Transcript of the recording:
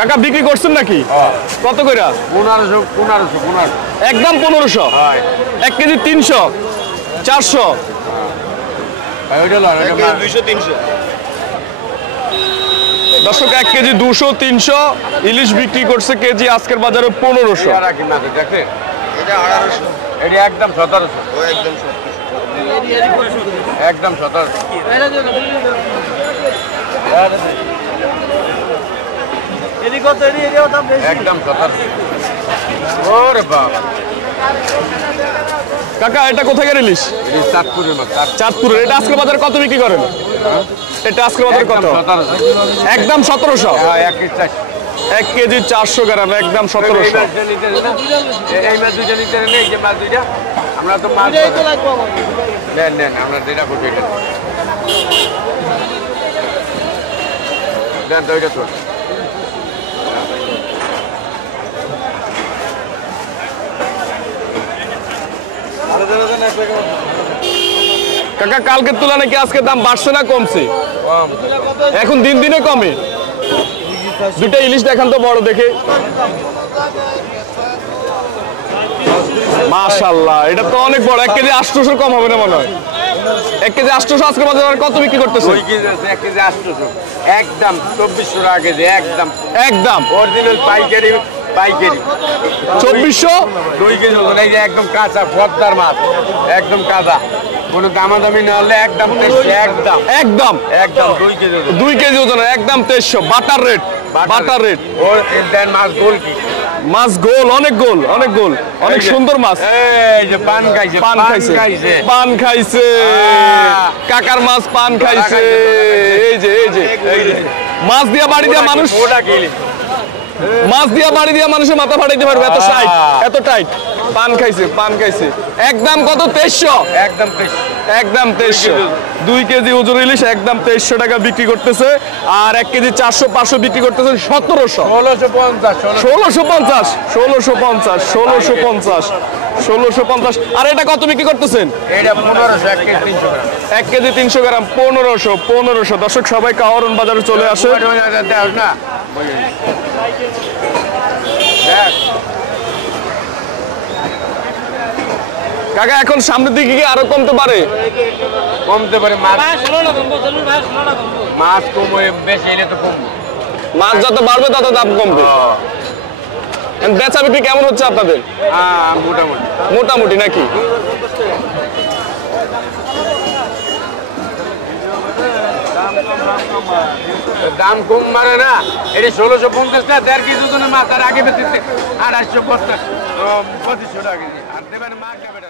কাকা বিক্রি করছেন নাকি? কত কইরা? 1500 একদম 1500। 1 কেজি 300 400 200 300। দর্শক 1 কেজি 200 300 ইলিশ বিক্রি করছে কেজি আজকের বাজারে 1500। এটা 1800। এটা একদম 1700। ও একদম 1700। একদম 1700। এদিকে কত এদিকে দাম বেশি। একদম 1700। ওরে বাবা। কাকা এটা কোথায় ইলিশ? এটা চাঁদপুরের মাছ। চাঁদপুরের। এটা আজকের বাজারে কত বিক্রি করেন? এটা আজকের বাজারে কত? একদম 1700। হ্যাঁ 1 কেজি 400 গ্রাম একদম 1700। এই মাছ দুইটা নিতে নেই যে মাছ দুইটা আমরা তো মাছ নেন নেন আমরা দুইটা কোটি নেন দেন তো ওইটা তো কাকা কালকের তুলনায় কি আজকে দাম বাড়ছে না কমছে? এখন দিন দিনে কমে। দুইটা ইলিশ দেখান তো বড় দেখে। মাশাআল্লাহ এটা তো অনেক বড়। 1 কেজি 800 কম হবে না মনে হয়। 1 কেজি 800 আজকে বাজারে কত বিক্রি করতেছে? 2 কেজি আছে 1 কেজি 800 একদম 2400 টাকা কেজি একদম একদম অরিজিনাল পাইকারি 2400 2 কেজি এই যে একদম কাঁচা পদ্মার মাছ একদম কাঁচা কোনো দামাদামি না হলে একদম একদম একদম একদম 2 কেজি ওজন একদম 2300 বাটার রেট ওর দেন মাছ গোল কি মাছ গোল অনেক অনেক সুন্দর মাছ। এই যে পান খাইছে কাকার মাছ পান খাইছে। এই যে মাছ দিয়া বাড়ি দিয়া মানুষ মানুষের মাথা ফাটাইতে পারবে এত টাইট পান খাইছে। একদম কত? 2300। একদম 2300। 2 কেজি ওজন ইলিশ একদম 2300 টাকা বিক্রি করতেছে। আর 1 কেজি 400 500 বিক্রি করতেছেন 1700। 1650। আর এটা কত বিক্রি করতেছেন? এটা 1500 1 কেজি 300 গ্রাম 1 কেজি 300 গ্রাম 1500। দর্শক সবাই কাওয়ারন বাজারে চলে আসে। কাকা এখন সামনের দিকে কি আরো কমতে পারে? মাছ কমবে বেশি এলে তো কমবে। মাছ যত বাড়বে তত দাম কমবে। বেচা বিক্রি কেমন হচ্ছে আপনাদের? মোটামুটি নাকি? দাম কম মানে না এটা 1650 টাকা 1.5 কেজি ওজনের মাছ আর আগে বেচেছে 2850 2500 টাকা কেজি আর দেবেন মাছ দেবে